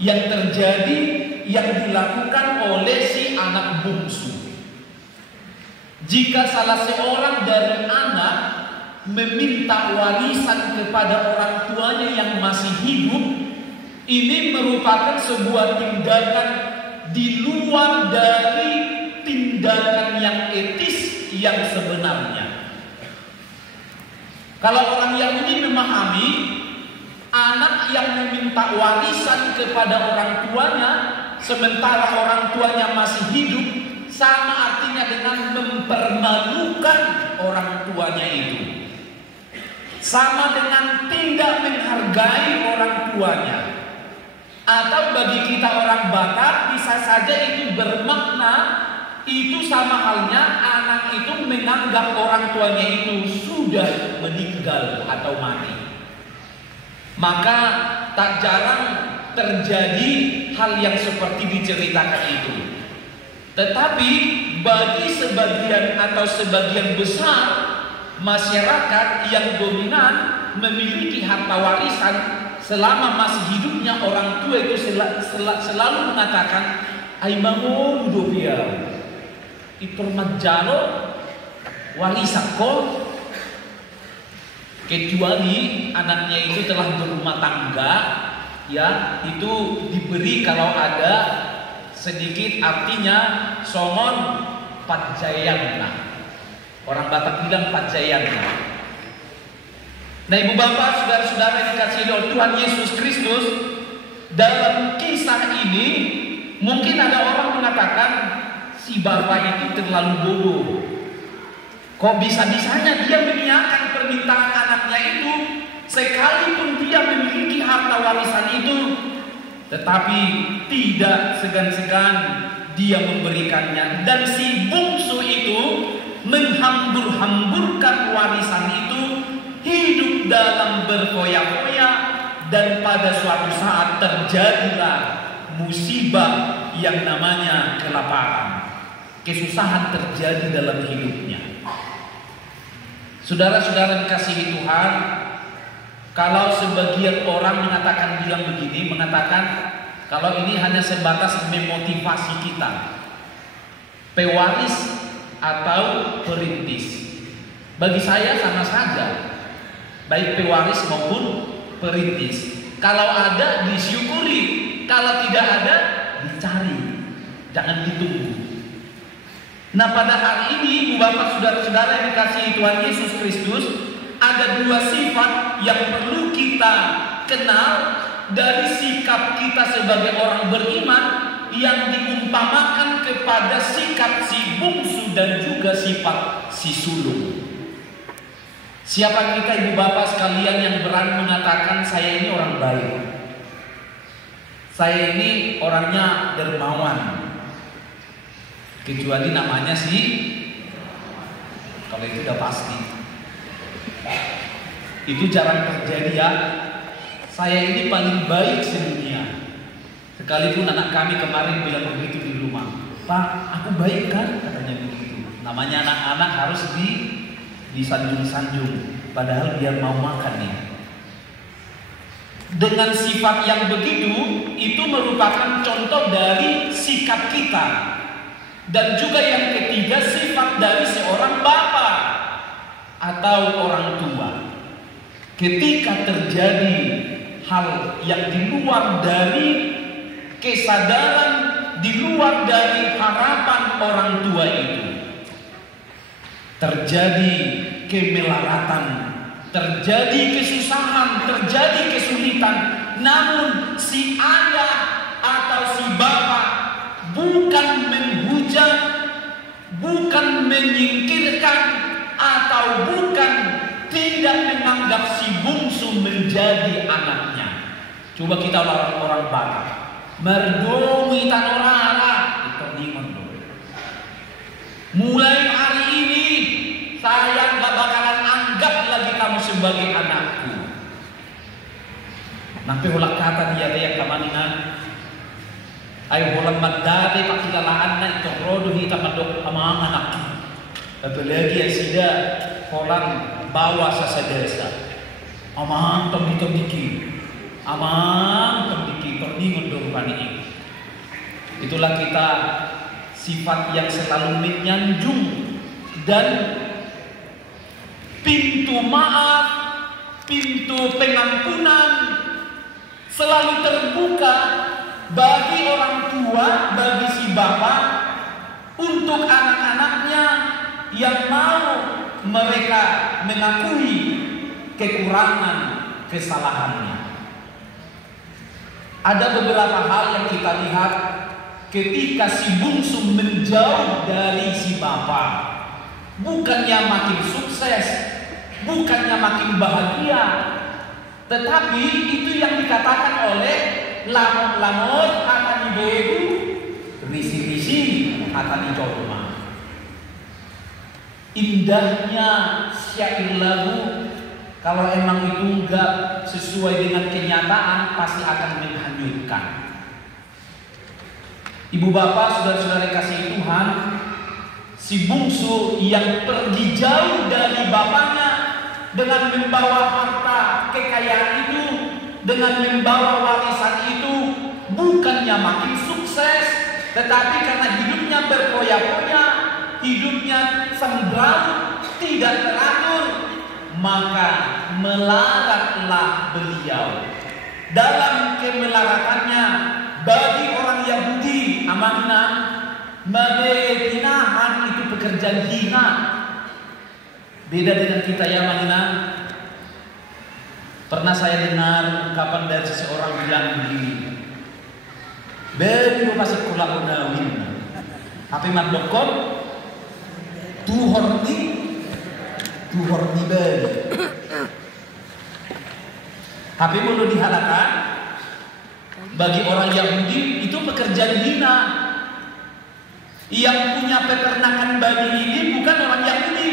yang terjadi, yang dilakukan oleh si anak bungsu. Jika salah seorang dari anak meminta warisan kepada orang tuanya yang masih hidup, ini merupakan sebuah tindakan di luar dari tindakan yang etis yang sebenarnya. Kalau orang Yahudi memahami anak yang meminta warisan kepada orang tuanya sementara orang tuanya masih hidup, sama artinya dengan mempermalukan orang tuanya itu, sama dengan tidak menghargai orang tuanya. Atau bagi kita orang Batak bisa saja itu bermakna, itu sama halnya anak itu menganggap orang tuanya itu sudah meninggal atau mati. Maka tak jarang terjadi hal yang seperti diceritakan itu. Tetapi bagi sebagian atau sebagian besar masyarakat yang dominan memiliki harta warisan, selama masih hidupnya orang tua itu selalu mengatakan, "Ai bangun dovia, itu majalo warisan kok." Kecuali anaknya itu telah berumah tangga, ya itu diberi kalau ada sedikit, artinya somon pajayana. Orang Batak bilang pajayana. Nah, ibu bapak, saudara-saudara yang dikasihi oleh Tuhan Yesus Kristus, dalam kisah ini mungkin ada orang mengatakan si bapak itu terlalu bodoh. Kok bisa-bisanya dia mengiyakan permintaan anaknya itu, sekalipun dia memiliki harta warisan itu, tetapi tidak segan-segan dia memberikannya. Dan si bungsu itu menghambur-hamburkan warisan itu, hidup dalam berfoya-foya, dan pada suatu saat terjadilah musibah yang namanya kelaparan. Kesusahan terjadi dalam hidupnya. Saudara-saudara dikasihi Tuhan, kalau sebagian orang bilang begini, mengatakan kalau ini hanya sebatas memotivasi kita, pewaris atau perintis. Bagi saya sama saja, baik pewaris maupun perintis. Kalau ada disyukuri, kalau tidak ada dicari, jangan ditunggu. Nah, pada hari ini ibu bapak saudara-saudara yang dikasihi Tuhan Yesus Kristus, ada dua sifat yang perlu kita kenal dari sikap kita sebagai orang beriman yang diumpamakan kepada sikap si bungsu dan juga sifat si sulung. Siapa kita ibu bapak sekalian yang berani mengatakan saya ini orang baik, saya ini orangnya dermawan, kecuali namanya sih, kalau itu udah pasti. Itu jarang terjadi ya. Saya ini paling baik sedunia. Sekalipun anak kami kemarin bilang begitu di rumah, "Pak, aku baik kan?" katanya begitu. Namanya anak-anak harus disanjung-sanjung, padahal dia mau makan nih. Dengan sifat yang begitu, itu merupakan contoh dari sikap kita. Dan juga yang ketiga, sifat dari seorang bapak atau orang tua. Ketika terjadi hal yang di luar dari kesadaran, di luar dari harapan orang tua itu, terjadi kemelaratan, terjadi kesusahan, terjadi kesulitan, namun si ayah atau si bapak bukan menghujat, bukan menyingkirkan, atau bukan tidak menganggap si bungsu menjadi anaknya. Coba kita orang Batak, merdomi tanorara itu dimendo. Mulai hari ini saya gak bakalan anggap lagi kamu sebagai anakku. Nampi hulak kata dia yang kamaningan. Ay holang madati pakilalaan na itong rodo hita madok amang anak. Apalagi ay sida holang bawa sa desa. Amang tomdiki, amang tomdiki, perningon do Itulah kita, sifat yang selalu menyanjung dan pintu maaf, pintu pengampunan selalu terbuka bagi orang tua, bagi si bapak, untuk anak-anaknya yang mau mereka mengakui kekurangan, kesalahannya. Ada beberapa hal yang kita lihat ketika si bungsu menjauh dari si bapak. Bukannya makin sukses, bukannya makin bahagia, tetapi itu yang dikatakan oleh lamot akan ibu, risi-risi akan dicoba. Indahnya syair lagu, kalau emang itu enggak sesuai dengan kenyataan, pasti akan menghanyutkan. Ibu bapak, saudara-saudara kasih Tuhan, si bungsu yang pergi jauh dari bapaknya dengan membawa harta kekayaan itu, dengan membawa warisan itu, bukannya makin sukses, tetapi karena hidupnya berpoya-poya, hidupnya sembrau, tidak teratur, maka melaratlah beliau. Dalam kemelaratannya, bagi orang Yahudi amanah, medekinahan itu pekerjaan hina. Beda dengan kita ya Manina. Pernah saya dengar ungkapan dari seseorang bilang begini, "Beri masih kula unawin, apa madokon, tuhorni beri." Tapi perlu dihalakan, bagi orang Yahudi itu pekerjaan hina. Yang punya peternakan babi ini bukan orang Yahudi,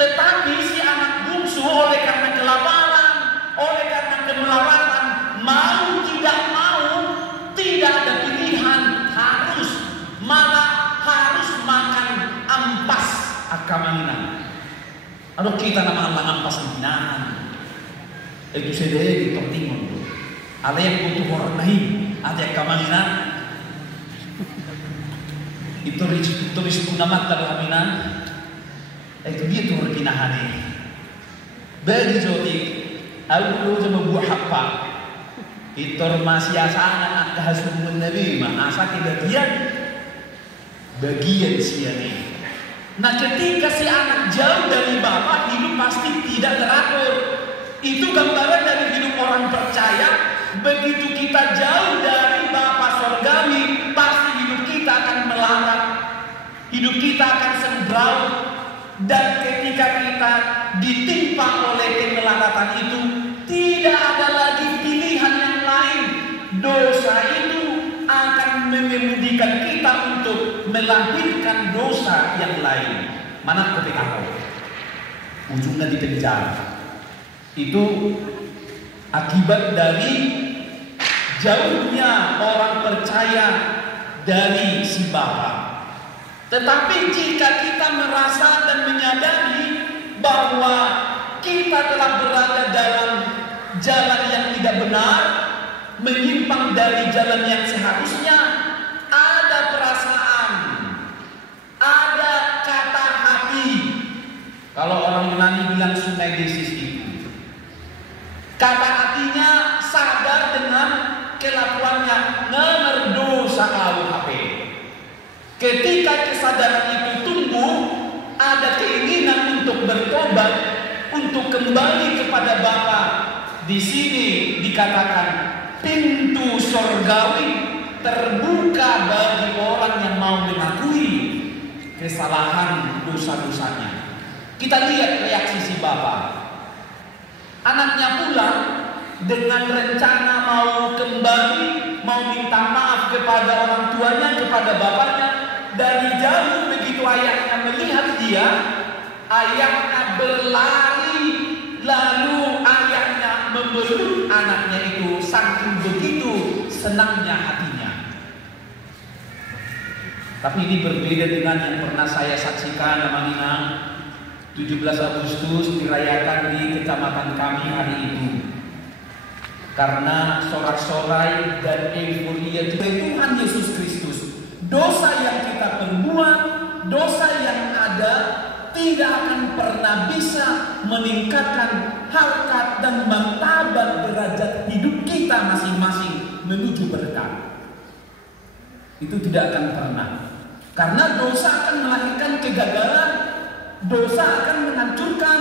tetapi si anak bungsu oleh karena kelaparan, oleh karena kemelaratan, mau tidak mau, tidak ada pilihan, malah harus makan ampas akamina. Aduh kita nama ampas hinaan. Itu sedih di Timur. Ada yang butuh warnai, ada yang kamangina. Itu risiko nama terhaminan. Itu dia tuh repinahane. Bagi jodi, aku sama buah apa? Itu masih asana hasil menerima asa kebagian bagian siane. Nah ketika si anak jauh dari bapak, hidup pasti tidak teratur. Itu gambaran dari hidup orang percaya. Begitu kita jauh dari Bapa Sorgawi, pasti hidup kita akan melarat, hidup kita akan sembrau. Dan ketika kita ditimpa oleh kemelaratan itu, tidak ada lagi pilihan yang lain. Dosa itu akan mengemudikan kita untuk melahirkan dosa yang lain. Mana kopi aku? Ujungnya di penjara. Itu akibat dari jauhnya orang percaya dari si Bapa. Tetapi jika kita merasa dan menyadari bahwa kita telah berada dalam jalan yang tidak benar, menyimpang dari jalan yang seharusnya, ada perasaan, ada kata hati. Kalau orang Yunani bilang sunegesis itu, kata hatinya sadar dengan kelakuannya, ngerdosa AUHP. Ketika kesadaran itu tumbuh, ada keinginan untuk bertobat, untuk kembali kepada Bapa. Di sini dikatakan pintu sorgawi terbuka bagi orang yang mau mengakui kesalahan dosa-dosanya. Kita lihat reaksi si Bapa. Anaknya pulang dengan rencana mau kembali, mau minta maaf kepada orang tuanya, kepada bapaknya. Dari jauh begitu ayahnya melihat dia, ayahnya berlari, lalu ayahnya memeluk anaknya itu, saking begitu senangnya hatinya. Tapi ini berbeda dengan yang pernah saya saksikan namanya 17 Agustus dirayakan di kecamatan kami hari itu. Karena sorak-sorai dan euforia Tuhan Yesus Kristus dosa yang kita perbuat, dosa yang ada tidak akan pernah bisa meningkatkan harkat dan martabat derajat hidup kita masing-masing menuju berkat. Itu tidak akan pernah. Karena dosa akan melahirkan kegagalan, dosa akan menghancurkan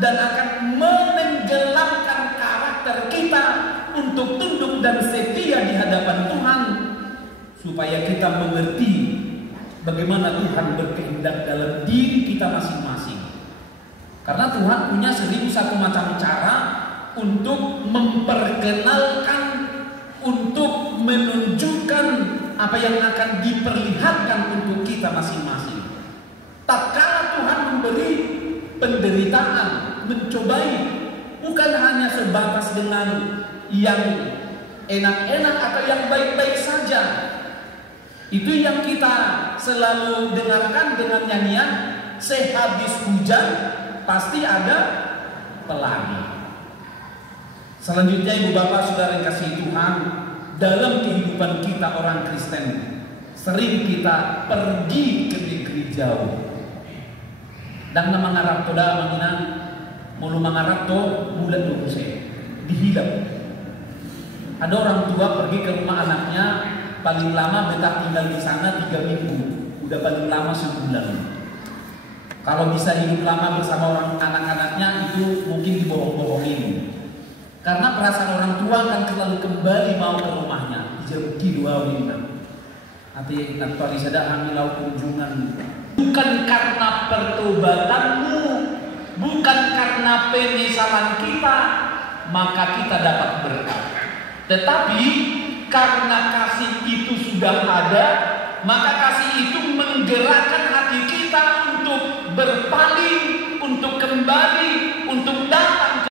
dan akan menenggelamkan karakter kita untuk tunduk dan setia di hadapan Tuhan, supaya kita mengerti bagaimana Tuhan berkehendak dalam diri kita masing-masing. Karena Tuhan punya 1001 macam cara untuk memperkenalkan, untuk menunjukkan apa yang akan diperlihatkan untuk kita masing-masing. Tatkala Tuhan memberi penderitaan, mencobai, bukan hanya sebatas dengan yang enak-enak atau yang baik-baik saja. Itu yang kita selalu dengarkan dengan nyanyian, sehabis hujan pasti ada pelangi. Selanjutnya Ibu Bapak Saudara yang kasih Tuhan, dalam kehidupan kita orang Kristen, sering kita pergi ke negeri jauh. Dan mangarap to da manginan, mulu mangarap to bulan dukuse, dihilap. Ada orang tua pergi ke rumah anaknya, paling lama betah tinggal di sana 3 minggu, udah paling lama sebulan. Kalau bisa hidup lama bersama orang anak-anaknya itu mungkin dibohong-bohongin. Karena perasaan orang tua akan selalu kembali mau ke rumahnya. Dijauhi dua wina. Nanti sada hamilau kunjungan. Bukan karena pertobatanmu, bukan karena penyesalan kita, maka kita dapat berkat. Tetapi karena kasih itu sudah ada, maka kasih itu menggerakkan hati kita untuk berpaling